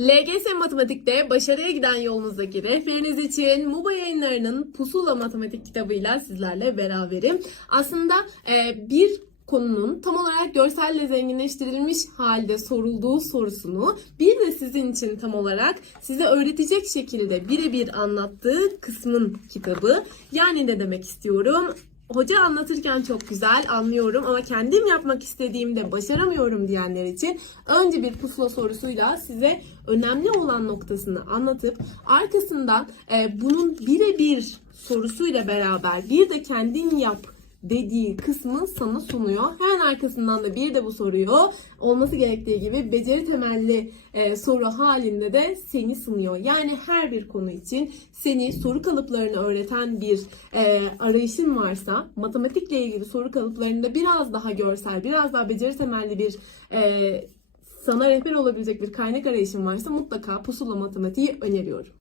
LGS Matematik'te başarıya giden yolunuzdaki rehberiniz için MUBA yayınlarının Pusula Matematik kitabıyla sizlerle beraberim. Aslında e, bir konunun tam olarak görselle zenginleştirilmiş halde sorulduğu sorusunu bir de sizin için tam olarak size öğretecek şekilde birebir anlattığı kısmın kitabı. Yani ne demek istiyorum? Hoca anlatırken çok güzel anlıyorum ama kendim yapmak istediğimde başaramıyorum diyenler için önce bir pusula sorusuyla size önemli olan noktasını anlatıp arkasından e, bunun birebir sorusuyla beraber bir de kendin yap dediği kısmı sana sunuyor. Hemen arkasından da bir de bu soruyu olması gerektiği gibi beceri temelli e, soru halinde de seni sunuyor. Yani her bir konu için seni soru kalıplarını öğreten bir e, arayışın varsa matematikle ilgili soru kalıplarında biraz daha görsel, biraz daha beceri temelli bir e, sana rehber olabilecek bir kaynak arayışın varsa mutlaka pusula matematiği öneriyorum.